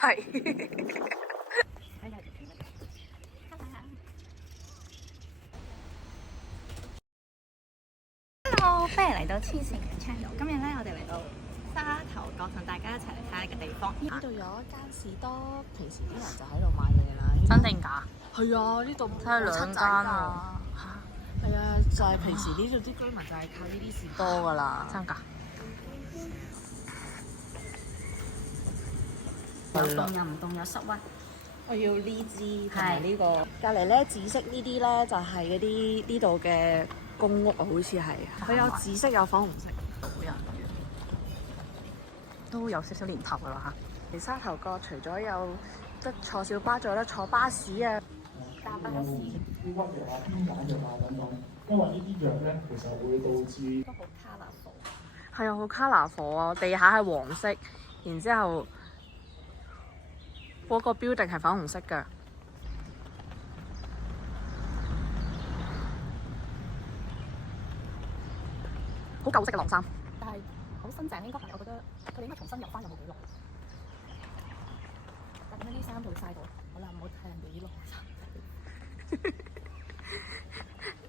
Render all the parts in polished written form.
係。Hello，歡迎嚟到黐線嘅 channel。今日咧，我哋嚟到沙頭角，同大家一齊嚟睇下呢個地方。呢度有一間士多，平時啲人就喺度買嘢啦。真定假？係啊，呢度睇下兩間喎。係啊，就係平時呢度啲居民就係靠呢啲士多噶啦。真㗎？有凍又唔凍，有濕屈。我要呢支同埋呢個。隔離咧，紫色呢啲咧就係嗰啲呢度嘅公屋啊，好似係。佢有紫色有粉紅色。好人都有少少年頭㗎啦嚇。嚟沙頭角除咗有得坐小巴，仲有得坐巴士啊。搭巴士。抑鬱藥啊、偏眼藥啊等等，因為呢啲藥咧其實會導致都好卡拉火。係啊，好卡拿火啊！地下係黃色，然之後嗰個 building 係粉紅色嘅。好舊式嘅晾衫，但係好新淨，應該係我覺得佢哋應該重新入翻有冇幾耐？但係點解啲衫會曬到？好啦，唔好睇人哋啲晾衫。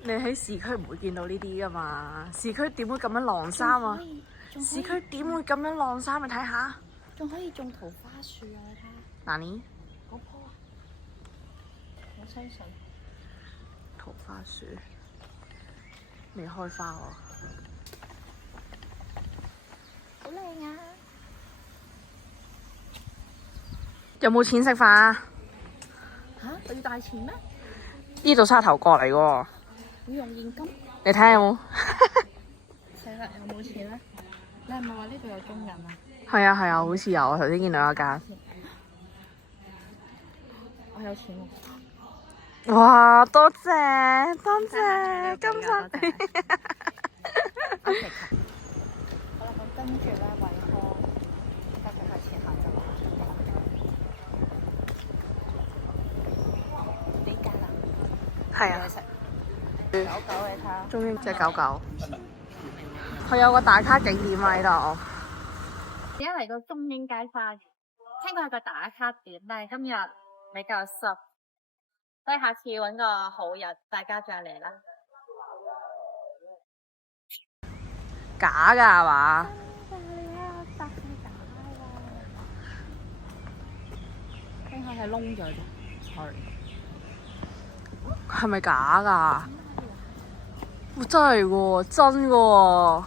你喺市區唔會見到呢啲噶嘛？市區點會咁樣晾衫啊？市區點會咁樣晾衫？你睇下，仲可以種桃花樹啊！你睇下。嗱呢？嗰棵啊，我相信桃花樹未開花喎。好靚啊！有冇錢食飯啊？嚇，我要帶錢咩？呢度沙頭角嚟喎。要用現金？你睇下有冇？死啦！有冇錢咧？你係咪話呢度有中人啊？係啊係啊，好似有啊！頭先見到一間。我有錢喎！哇！多謝多謝，金神。好啦，咁跟住咧，惠康，跟住下前行就呢間啦。係啊。狗狗你睇下。終於隻狗狗。佢有個打卡景點喺度。而家嚟到中英街花園，聽講係個打卡點，但係今日比較濕，所以下次揾個好日，大家再嚟啦。假㗎係嘛？聽講係窿咗啫 ，sorry。係咪假㗎？哇！真係喎，真喎，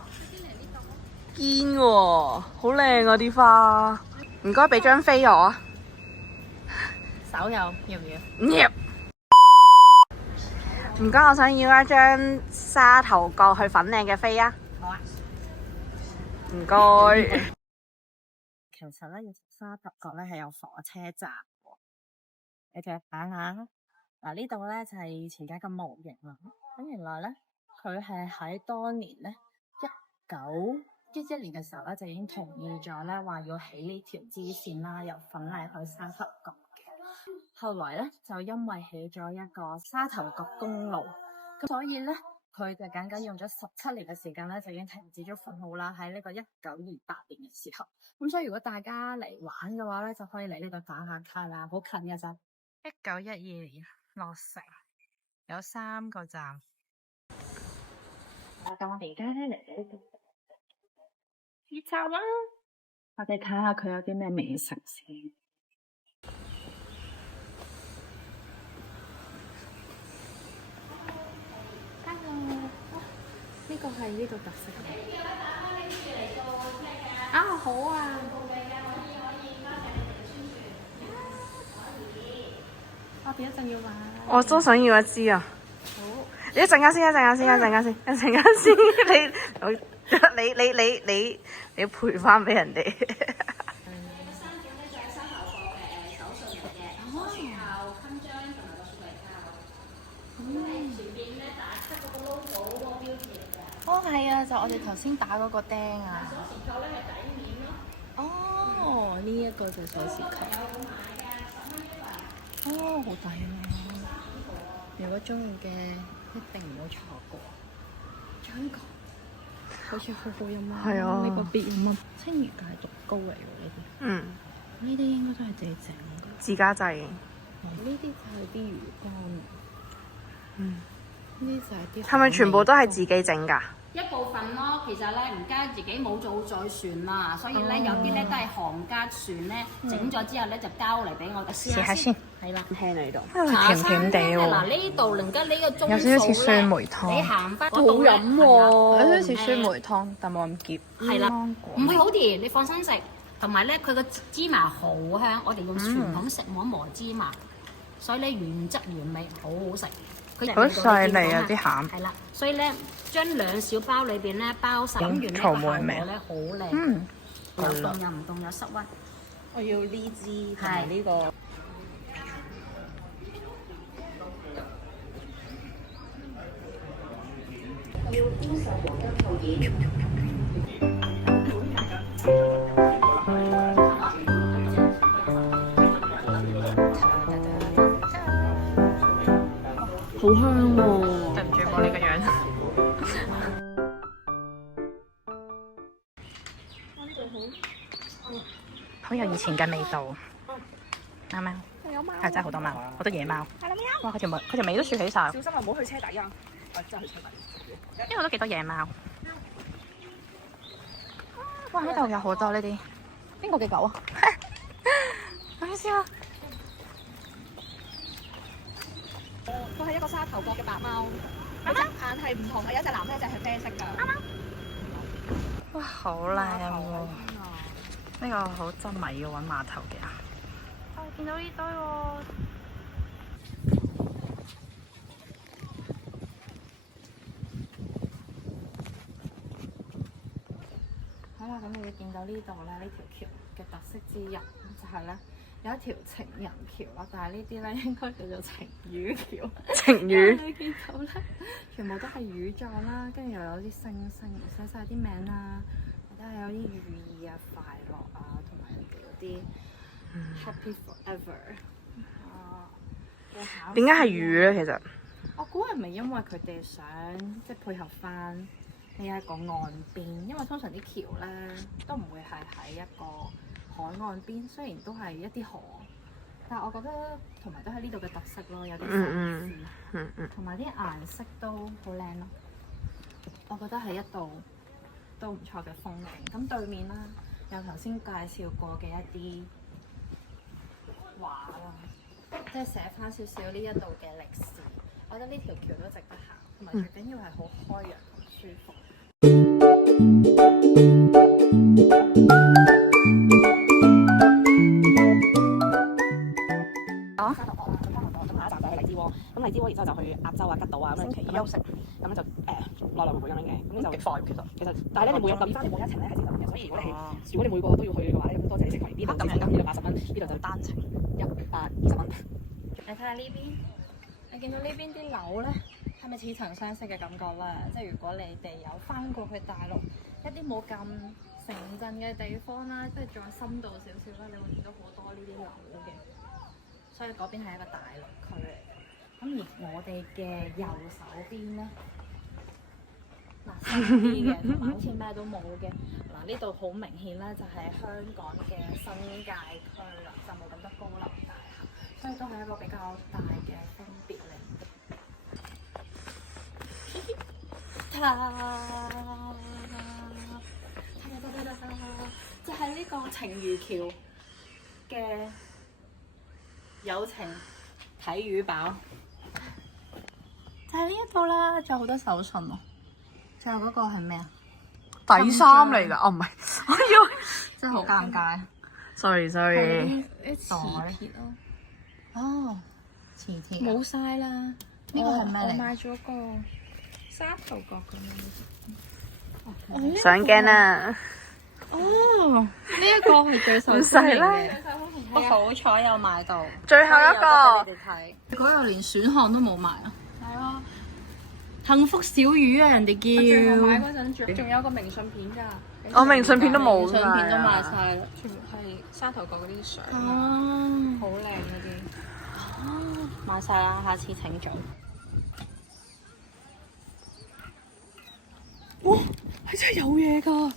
堅喎，好靚啊啲花。唔該，俾張飛我啊！手有要唔要？要。唔該，我想要一張沙頭角去粉嶺嘅飛啊！好啊。唔該。其實咧，沙頭角咧係有火車站喎。你哋睇下，嗱呢度咧就係以前嘅一個模型啦。咁原來咧，佢係喺當年咧1911年嘅時候咧，就已經同意咗咧話要起呢條支線啦，由粉嶺去沙頭角嘅。後來咧就因為起咗一個沙頭角公路，咁所以咧佢就僅僅用咗17年嘅時間咧，就已經停止咗服務啦。喺呢個1928年嘅時候，咁所以如果大家嚟玩嘅話咧，就可以嚟呢度打下卡啦，好近嘅咋。1912年落成，有3個站。咁我哋而家咧嚟到呢度試站啦，我哋睇下佢有啲咩美食先。呢個係呢度特色嘅。啊，好啊！我哋一陣要買。我都想要一支啊！好。一陣間先，一陣間先，一陣間先，一陣間先。你賠翻俾人哋。哦，係啊，就我哋頭先打嗰個釘啊。哦，呢一個就鎖匙扣。哦，好抵啊！如果中意嘅，一定唔好錯過。仲有呢個，好似好好飲啊！係啊，呢個必飲啊，青魚芥毒膏嚟喎呢啲。嗯。呢啲應該都係自己整嘅。自家製。呢啲就係啲魚乾。嗯。呢啲就係啲。係咪全部都係自己整㗎？一部分咯，其實咧而家自己冇做再算啦，所以咧有啲咧都係行家算咧，整咗之後咧就交嚟俾我哋試下先。係啦，聽你度。茶甜甜地喎。嗱呢度而家呢個鐘有少少似酸梅湯。你行翻好飲喎，有少少似酸梅湯，但冇咁澀。係啦，唔會好甜，你放心食。同埋咧，佢個芝麻好香，我哋用傳統食磨磨芝麻，所以咧原汁原味，好好食。好細膩啊！啲餡。係啦，所以咧將2小包裏邊咧包晒，咁完呢個效果咧好靚。有凍又唔凍，有濕溫。我要呢支同埋呢個。好香喎！對唔住，冇你個樣。好有以前嘅味道。啱貓，係真係好多貓，好多野貓。係啦，喵！哇，佢條尾都豎起晒。小心啊，唔好去車底啊！我真係去車底。呢度都幾多野貓。哇！呢度有好多呢啲。邊個嘅狗啊？好笑啊！佢係一個沙頭角嘅白貓，佢隻眼係唔同嘅，有一隻藍色，一隻係啡色㗎。哇，好靚喎！呢個好執迷要揾碼頭嘅啊！我見到呢堆喎。好啦，咁你會見到呢度咧，呢條橋嘅特色之一就係咧。有一條情人橋啦，但係呢啲咧應該叫做情魚橋。情魚。你見到咧，全部都係魚狀啦，跟住又有啲星星寫晒啲名啦，或者係有啲寓意啊、快樂啊，同埋人哋嗰啲 Happy Forever 啊。點解係魚咧？其實我估係咪因為佢哋想即係配合翻呢一個岸邊，因為通常啲橋咧都唔會係喺一個海岸邊，雖然都係一啲河，但係我覺得同埋都係呢度嘅特色咯，有啲神秘，同埋啲顏色都好靚咯。我覺得係一度都唔錯嘅風景。咁對面啦，有頭先介紹過嘅一啲畫啦，即係寫翻少少呢一度嘅歷史。我覺得呢條橋都值得行，同埋最緊要係好開揚同舒服。咁荔枝窩，然之後就去鴨洲啊、吉島啊，咁樣期休息，咁樣就來來回回咁樣嘅，咁就幾快其實。但係咧，你每日留意翻，你每一程咧係400嘅，所以如果你每個都要去嘅話咧，咁多謝你食圍邊度，呢度80蚊，呢度就單程120蚊。你睇下呢邊，你見到呢邊啲樓咧，係咪似曾相識嘅感覺咧？即係如果你哋有翻過去大陸一啲冇咁城鎮嘅地方啦，即係再深度少少啦，你會見到好多呢啲樓嘅。所以嗰邊係一個大陸區嚟嘅。咁而我哋嘅右手邊咧，嗱新啲嘅，同埋好似咩都冇嘅。嗱呢度好明顯咧，就係香港嘅新界區啦，就冇咁多高樓大廈，所以都係一個比較大嘅分別嚟。就係呢個情魚橋嘅友情睇魚飽。就係呢一度啦，仲有好多手信喎。最後嗰個係咩啊？底衫嚟㗎，哦唔係，我以為真係好尷尬。sorry。啲磁鐵咯。哦，磁鐵。冇晒啦。呢個係咩嚟？我買咗個沙頭角咁樣。上鏡啊！哦，呢一個係最受歡迎嘅。我好彩有買到。最後一個。你哋睇，嗰度連選項都冇埋啊！係啊，幸福小魚啊，人哋叫。最後買嗰陣仲有個明信片㗎。我明信片都冇㗎。明信片都賣晒啦，全部係沙頭角嗰啲相。哦，好靚嗰啲。哦，賣晒啦，下次請早。哇！係真係有嘢㗎！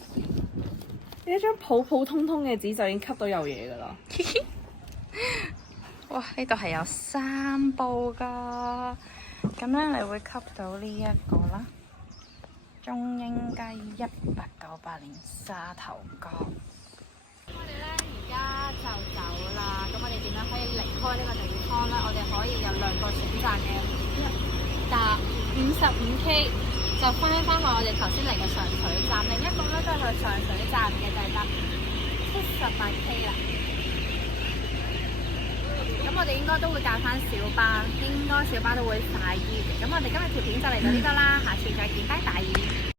一張普普通通嘅紙就已經吸到有嘢㗎啦。哇！呢度係有3部㗎，咁咧你會吸到呢一個啦，中英雞198年沙頭角。我哋咧而家就走啦，咁我哋點樣可以離開呢個地方咧？我哋可以有2個選擇嘅，搭55K 就翻去我哋頭先嚟嘅上水站，另一個咧都係去上水站嘅，就係搭78K 啦。咁我哋應該都會教翻小巴，應該小巴都會快啲嘅。咁我哋今日條片就嚟到呢度啦，下次再見，拜拜。